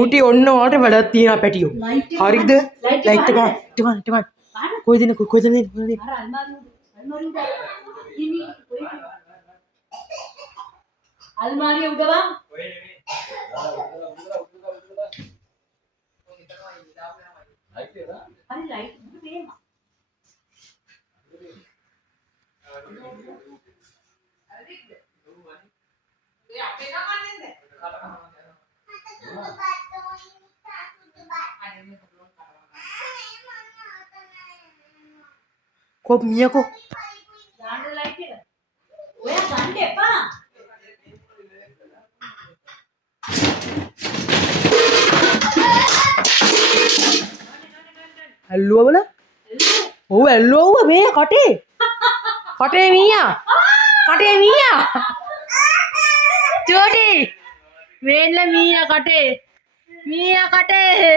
ඌටි ඔන්න ඔයාලට වැඩක් තියෙනවා පැටියෝ. හරිද? ලයිට් එක ගන්න. කොයිද අල්මාරිය උඩ වා. හරි ලයිට් උඩ වේම. කො මියකෝ දාන්න ලයිට් එක. ඔයා ගන්න එපා. ඇල්ලුවා බල. ඔව් ඇල්ලුවා මේ කටේ. කටේ මීයා. කටේ මීයා. චෝටි. වෙන්න මීයා කටේ. මීයා කටේ.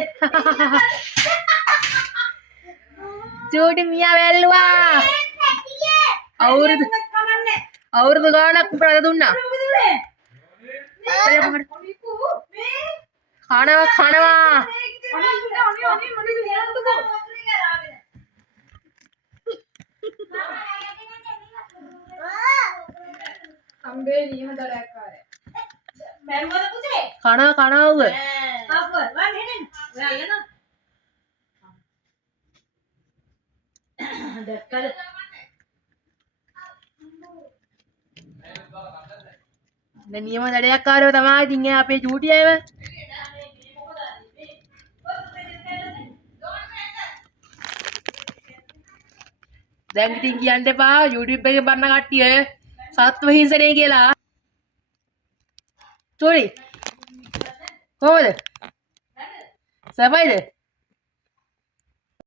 චෝටි මීයා වැල්ලුවා. අවුරුදු ගානක් උඹට දුන්නා. කනවා. අම්බේ නියම දරයක්කාරය. මැරුවද පුතේ? කනවා ඌ. අප්පා වා නෙන්න. ඔයා යනවා. දැක්කද? දැන් නියම දඩයක්කාරයෝ තමයි ඉතින් අපේ චූටි අයව. දැන් ඉතින් කියන්න එපා YouTube එකේ බලන කට්ටිය සත්ව හිංසනය කියලා. චූටි කොහොමද? සබයිද?